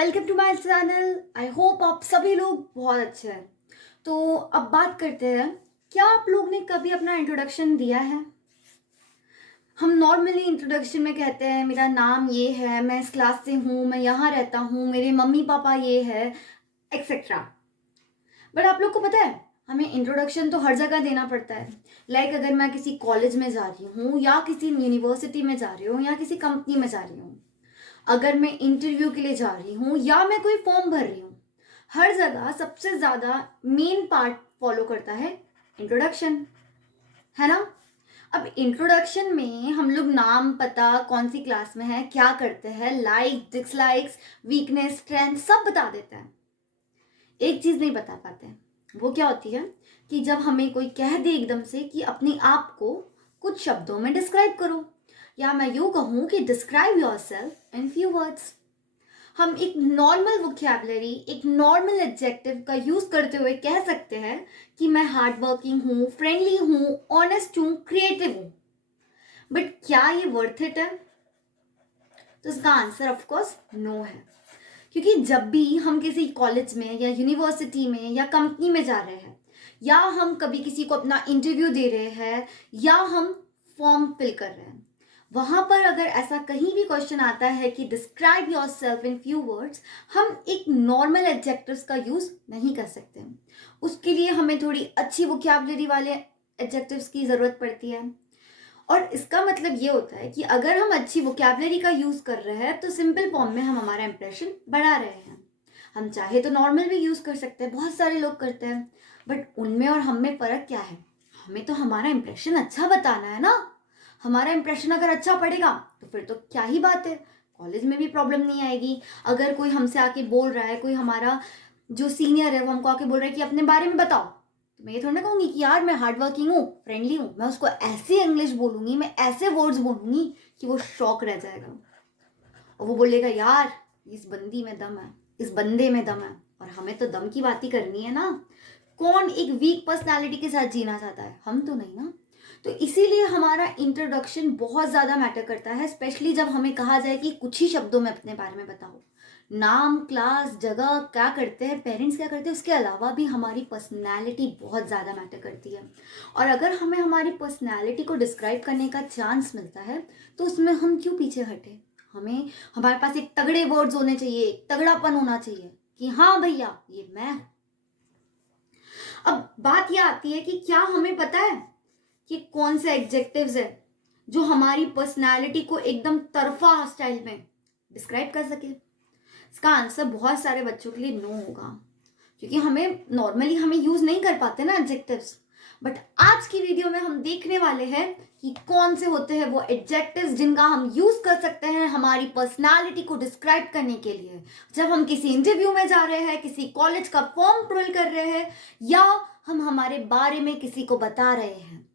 Welcome to my channel. I hope आप सभी लोग बहुत अच्छे हैं। तो अब बात करते हैं, क्या आप लोग ने कभी अपना इंट्रोडक्शन दिया है? हम नॉर्मली इंट्रोडक्शन में कहते हैं मेरा नाम ये है, मैं इस क्लास से हूँ, मैं यहाँ रहता हूँ, मेरे मम्मी पापा ये है, एक्सेट्रा। बट आप लोग को पता है, हमें इंट्रोडक्शन तो हर जगह देना पड़ता है। लाइक अगर मैं किसी कॉलेज में जा रही हूँ या किसी यूनिवर्सिटी में जा रही हूँ या किसी कंपनी में जा रही हूँ, अगर मैं इंटरव्यू के लिए जा रही हूँ या मैं कोई फॉर्म भर रही हूँ, हर जगह सबसे ज्यादा मेन पार्ट फॉलो करता है इंट्रोडक्शन, है ना? अब इंट्रोडक्शन में हम लोग नाम, पता, कौन सी क्लास में है, क्या करते हैं, लाइक डिसलाइक्स, वीकनेस, स्ट्रेंथ सब बता देते हैं। एक चीज नहीं बता पाते हैं, वो क्या होती है कि जब हमें कोई कह दे एकदम से कि अपने आप को कुछ शब्दों में डिस्क्राइब करो, या मैं यूं कहूं कि describe yourself in few words. हम एक नॉर्मल वोकैबुलरी, एक नॉर्मल एडजेक्टिव का यूज करते हुए कह सकते हैं कि मैं हार्ड वर्किंग हूँ, फ्रेंडली हूँ, ऑनेस्ट हूँ, क्रिएटिव हूँ। बट क्या ये वर्थ इट है? तो इसका आंसर ऑफ कोर्स नो है। क्योंकि जब भी हम किसी कॉलेज में या यूनिवर्सिटी में या कंपनी में जा रहे हैं, या हम कभी किसी को अपना इंटरव्यू दे रहे हैं, या हम फॉर्म फिल कर रहे हैं, वहां पर अगर ऐसा कहीं भी क्वेश्चन आता है कि describe yourself in few words, हम एक नॉर्मल एडजेक्टिव्स का यूज नहीं कर सकते। उसके लिए हमें थोड़ी अच्छी वोकैबुलरी वाले एडजेक्टिव्स की जरूरत पड़ती है। और इसका मतलब ये होता है कि अगर हम अच्छी वोकैबुलरी का यूज कर रहे हैं तो सिंपल फॉर्म में हम हमारा इंप्रेशन बढ़ा रहे हैं। हम चाहे तो नॉर्मल भी यूज कर सकते हैं, बहुत सारे लोग करते हैं, बट उनमें और हम में फर्क क्या है? हमें तो हमारा इंप्रेशन अच्छा बताना है ना। हमारा इंप्रेशन अगर अच्छा पड़ेगा तो फिर तो क्या ही बात है, कॉलेज में भी प्रॉब्लम नहीं आएगी। अगर कोई हमसे आके बोल रहा है, कोई हमारा जो सीनियर है वो हमको आके बोल रहा है कि अपने बारे में बताओ, तो मैं ये थोड़ा ना कहूंगी कि यार मैं हार्ड वर्किंग हूँ, फ्रेंडली हूँ। मैं उसको ऐसी इंग्लिश बोलूंगी, मैं ऐसे वर्ड्स बोलूंगी कि वो शॉक रह जाएगा और वो बोलेगा यार इस बंदी में दम है, इस बंदे में दम है। और हमें तो दम की बात ही करनी है ना। कौन एक वीक पर्सनालिटी के साथ जीना चाहता है? हम तो नहीं ना। तो इसीलिए हमारा इंट्रोडक्शन बहुत ज्यादा मैटर करता है, स्पेशली जब हमें कहा जाए कि कुछ ही शब्दों में अपने बारे में बताओ। नाम, क्लास, जगह, क्या करते हैं, पेरेंट्स क्या करते हैं, उसके अलावा भी हमारी पर्सनैलिटी बहुत ज़्यादा मैटर करती है। और अगर हमें हमारी पर्सनैलिटी को डिस्क्राइब करने का चांस मिलता है तो उसमें हम क्यों पीछे हटे? हमें हमारे पास एक तगड़े वर्ड्स होने चाहिए, एक तगड़ापन होना चाहिए कि हाँ भैया ये मैं हूं। अब बात यह आती है कि क्या हमें पता है कि कौन से एडजेक्टिव्स है जो हमारी पर्सनैलिटी को एकदम तरफा स्टाइल में डिस्क्राइब कर सके? इसका आंसर बहुत सारे बच्चों के लिए नो होगा, क्योंकि हमें यूज नहीं कर पाते ना एडजेक्टिव्स। बट आज की वीडियो में हम देखने वाले हैं कि कौन से होते हैं वो एडजेक्टिव्स जिनका हम यूज कर सकते हैं हमारी पर्सनालिटी को डिस्क्राइब करने के लिए, जब हम किसी इंटरव्यू में जा रहे हैं, किसी कॉलेज का फॉर्म फिल कर रहे हैं, या हम हमारे बारे में किसी को बता रहे हैं।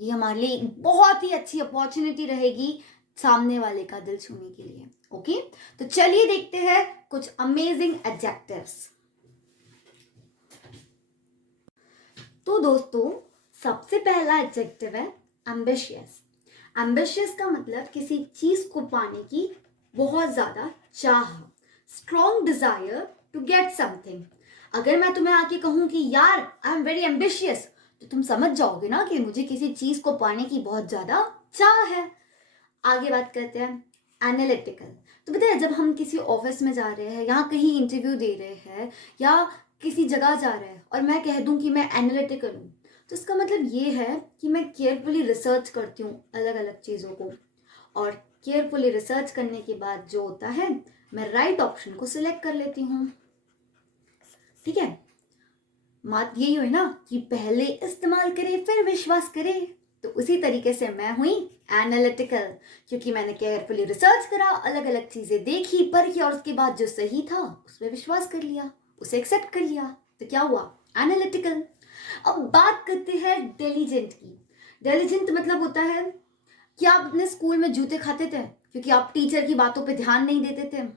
ये हमारे लिए एक बहुत ही अच्छी अपॉर्चुनिटी रहेगी सामने वाले का दिल छूने के लिए। ओके, तो चलिए देखते हैं कुछ अमेजिंग एडजेक्टिव्स। तो दोस्तों, सबसे पहला एडजेक्टिव है एम्बिशियस। एम्बिशियस का मतलब किसी चीज को पाने की बहुत ज्यादा चाह, strong desire to get something. अगर मैं तुम्हें आके कहूं कि यार आई एम वेरी एम्बिशियस, तो तुम समझ जाओगे ना कि मुझे किसी चीज को पाने की बहुत ज्यादा चाह है। आगे बात करते हैं एनालिटिकल। तो पता है, जब हम किसी ऑफिस में जा रहे हैं या कहीं इंटरव्यू दे रहे हैं या किसी जगह जा रहे हैं और मैं कह दूं कि मैं एनालिटिकल हूँ, तो इसका मतलब ये है कि मैं केयरफुली रिसर्च करती हूँ अलग अलग चीज़ों को, और केयरफुली रिसर्च करने के बाद जो होता है, मैं राइट ऑप्शन को सिलेक्ट कर लेती हूँ। ठीक है, बात यही हुई ना कि पहले इस्तेमाल करे फिर विश्वास करे। तो उसी तरीके से मैं हुई एनालिटिकल, क्योंकि मैंने केयरफुली रिसर्च करा, अलग अलग चीजें देखी, परखी, और उसके बाद जो सही था उसमें विश्वास कर लिया, उसे एक्सेप्ट कर लिया। तो क्या हुआ? एनालिटिकल। अब बात करते हैं डिलीजेंट की। डिलीजेंट मतलब होता है कि आप अपने स्कूल में जूते खाते थे क्योंकि आप टीचर की बातों पे ध्यान नहीं देते थे,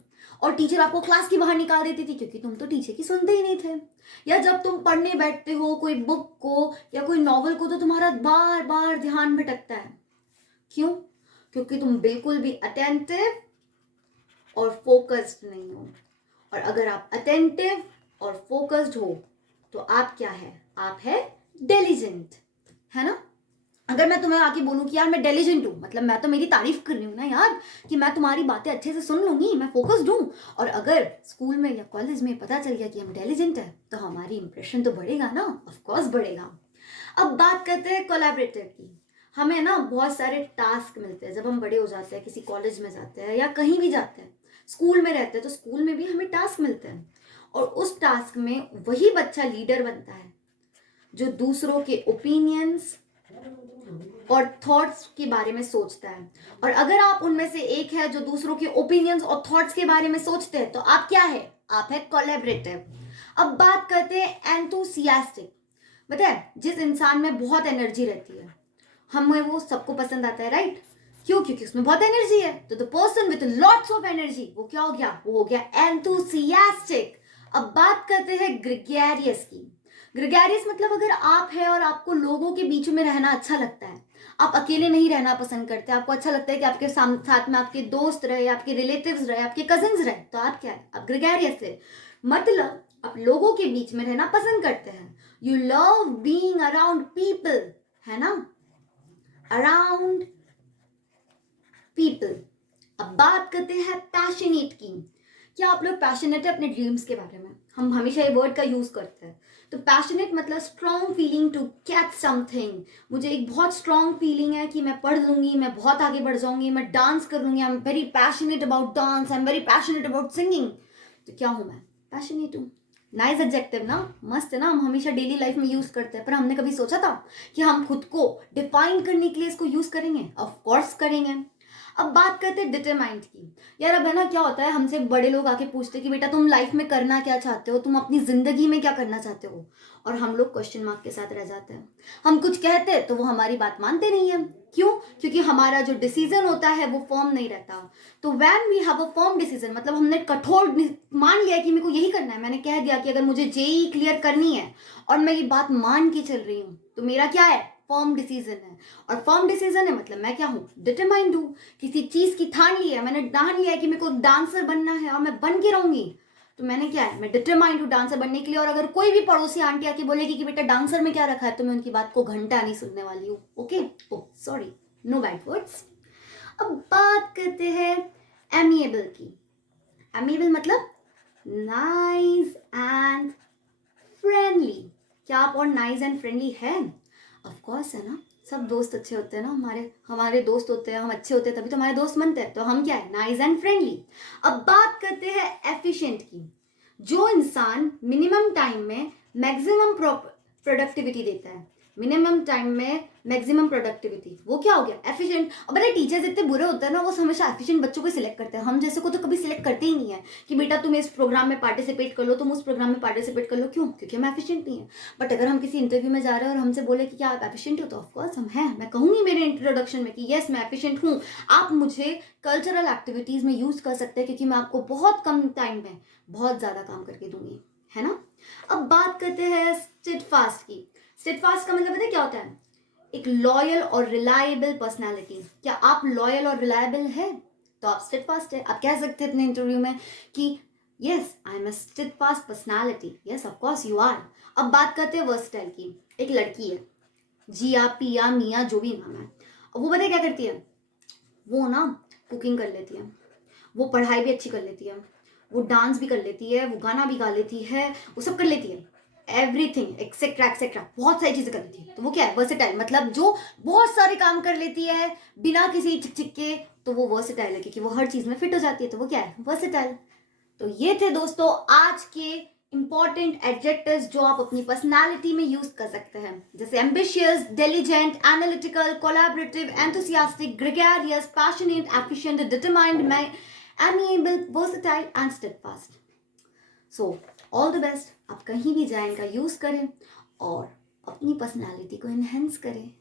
और टीचर आपको क्लास के बाहर निकाल देती थी क्योंकि तुम तो टीचर की सुनते ही नहीं थे। या जब तुम पढ़ने बैठते हो कोई बुक को या कोई नॉवल को, तो तुम्हारा बार बार ध्यान भटकता है। क्यों? क्योंकि तुम बिल्कुल भी अटेंटिव और फोकस्ड नहीं हो। और अगर आप अटेंटिव और फोकस्ड हो तो आप क्या है, आप है डिलिजेंट, है ना। अगर मैं तुम्हें आके बोलूं कि यार मैं डिलिजेंट हूं, मतलब मैं तो मेरी तारीफ कर रही हूँ ना यार, कि मैं तुम्हारी बातें अच्छे से सुन लूंगी, मैं फोकस्ड हूँ। और अगर स्कूल में या कॉलेज में पता चल गया कि हम डिलिजेंट है तो हमारी इंप्रेशन तो बढ़ेगा ना, ऑफ कोर्स बढ़ेगा। अब बात करते हैं कोलैबोरेटिव की। हमें ना बहुत सारे टास्क मिलते हैं जब हम बड़े हो जाते हैं, किसी कॉलेज में जाते हैं या कहीं भी जाते हैं, स्कूल में रहते हैं तो स्कूल में भी हमें टास्क मिलते हैं। और उस टास्क में वही बच्चा लीडर बनता है जो दूसरों के ओपिनियंस और थॉट्स के बारे में सोचता है। और अगर आप उनमें से एक है जो दूसरों के ओपिनियंस और थॉट्स के बारे में सोचते हैं तो आप क्या है, आप है कोलैबोरेटिव। अब बात करते हैं एंथुसियास्टिक। पता है जिस इंसान में बहुत एनर्जी रहती है, हमें वो सबको पसंद आता है, राइट। क्यों, क्योंकि उसमें बहुत एनर्जी है। तो the person with lots of energy वो क्या हो गया, वो हो गया एंथुसियास्टिक। अब बात करते हैं ग्रेगेरियस की। ग्रेगेरियस मतलब अगर आप है और आपको लोगों के बीच में रहना अच्छा लगता है, आप अकेले नहीं रहना पसंद करते, आपको अच्छा लगता है कि आपके साथ में आपके दोस्त रहे, आपके रिलेटिव्स रहे, आपके कजिन्स रहे, तो आप क्या है, आप ग्रेगेरियस है। मतलब आप लोगों के बीच में रहना पसंद करते हैं। You love being around people, है ना, अराउंड पीपल। अब बात करते हैं पैशनेट की। क्या आप लोग पैशनेट है अपने ड्रीम्स के बारे में? हम हमेशा ये वर्ड का यूज करते हैं। तो पैशनेट मतलब strong feeling to catch something. मुझे एक बहुत स्ट्रॉन्ग फीलिंग है कि मैं पढ़ लूंगी, मैं बहुत आगे बढ़ जाऊंगी, मैं डांस कर लूंगी, I am very passionate about dance, I am very passionate about singing. तो क्या हूं मैं, पैशनेट हूं। नाइस एडजेक्टिव ना, मस्त है ना, हम हमेशा डेली लाइफ में यूज करते हैं। पर हमने कभी सोचा था कि हम खुद को डिफाइन करने के लिए इसको यूज करेंगे? ऑफ कोर्स करेंगे। अब बात करते हैं डिटरमाइंड की। यार अब है ना, क्या होता है, हमसे बड़े लोग आके पूछते कि बेटा तुम लाइफ में करना क्या चाहते हो, तुम अपनी जिंदगी में क्या करना चाहते हो, और हम लोग क्वेश्चन मार्क के साथ रह जाते हैं। हम कुछ कहते तो वो हमारी बात मानते नहीं है। क्यों? क्योंकि हमारा जो डिसीजन होता है वो फर्म नहीं रहता। तो when we have a firm decision, मतलब हमने कठोर मान लिया कि मेरे को यही करना है, मैंने कह दिया कि अगर मुझे जेई क्लियर करनी है और मैं ये बात मान के चल रही हूँ, तो मेरा क्या है, फर्म डिसीजन है। और फर्म डिसीजन है मतलब मैं क्या हूँ, डिटरमाइंड हूँ। किसी चीज की ठान ली है, मैंने ठान लिया है कि मेरे को डांसर बनना है और मैं बन के रहूंगी, तो मैंने क्या है, मैं डिटरमाइंड हूँ डांसर बनने के लिए। और अगर कोई भी पड़ोसी आंटी आके बोलेगी कि बेटा डांसर में क्या रखा है, तो मैं उनकी बात को घंटा नहीं सुनने वाली हूँ। ओके, ओ सॉरी, नो बैड वर्ड्स। अब बात करते हैं एमिएबल की। एमिएबल मतलब नाइस एंड फ्रेंडली। क्या आप और नाइस एंड फ्रेंडली हैं? ऑफ कोर्स है ना, सब दोस्त अच्छे होते हैं ना, हमारे हमारे दोस्त होते हैं, हम अच्छे होते हैं तभी तो हमारे दोस्त बनते हैं। तो हम क्या है, नाइस एंड फ्रेंडली। अब बात करते हैं एफिशिएंट की। जो इंसान मिनिमम टाइम में मैक्सिमम प्रोडक्टिविटी देता है, मिनिमम टाइम में मैक्सिमम प्रोडक्टिविटी, वो क्या हो गया, एफिशिएंट। अब अरे टीचर्स इतने बुरे होते हैं ना, वो हमेशा एफिशिएंट बच्चों को सिलेक्ट करते हैं, हम जैसे को तो कभी सिलेक्ट करते ही नहीं है कि बेटा तुम इस प्रोग्राम में पार्टिसिपेट कर लो, तुम उस प्रोग्राम में पार्टिसिपेट कर लो। क्यों? क्योंकि हम एफिशिएंट नहीं है। बट अगर हम किसी इंटरव्यू में जा रहे हैं और हमसे बोले कि क्या आप एफिशिएंट हो, तो ऑफकोर्स हम हैं। मैं कहूंगी मेरे इंट्रोडक्शन में कि यस मैं एफिशिएंट हूँ, आप मुझे कल्चरल एक्टिविटीज में यूज कर सकते हैं क्योंकि मैं आपको बहुत कम टाइम में बहुत ज्यादा काम करके दूंगी, है ना। अब बात करते हैं स्टेडफास्ट की। स्टेडफास्ट का मतलब पता है क्या होता है, एक लॉयल और रिलायबल पर्सनालिटी। क्या आप लॉयल और रिलायबल है तो आप स्टेडफास्ट है। आप कह सकते हैं अपने इंटरव्यू में कि yes I am a steadfast personality, yes of course you are. अब बात करते हैं वर्सटाइल की। एक लड़की है, जिया पिया मिया जो भी नाम है, वो पता है क्या करती है, वो ना कुकिंग कर लेती है, वो पढ़ाई भी अच्छी कर लेती है, वो डांस भी कर लेती है, वो गाना भी गा लेती है, वो सब कर लेती है, एवरीथिंग एक्सेट्रा एक्सेट्रा, बहुत सारी चीजें कर लेती है। तो वो क्या है, वर्सेटाइल। मतलब जो बहुत सारे काम कर लेती है बिना किसी चिक चिक के, तो वो वर्सेटाइल है क्योंकि वो हर चीज में फिट हो जाती है, तो वो क्या है, वर्सेटाइल। तो ये थे दोस्तों आज के इंपॉर्टेंट एडजेक्टिव्स जो आप अपनी पर्सनालिटी में यूज कर सकते हैं, जैसे ambitious, diligent, analytical, collaborative, enthusiastic, gregarious, passionate, efficient, determined, amiable, versatile and steadfast. So all the best। आप कहीं भी जाए इनका यूज करें और अपनी पर्सनालिटी को एनहेंस करें।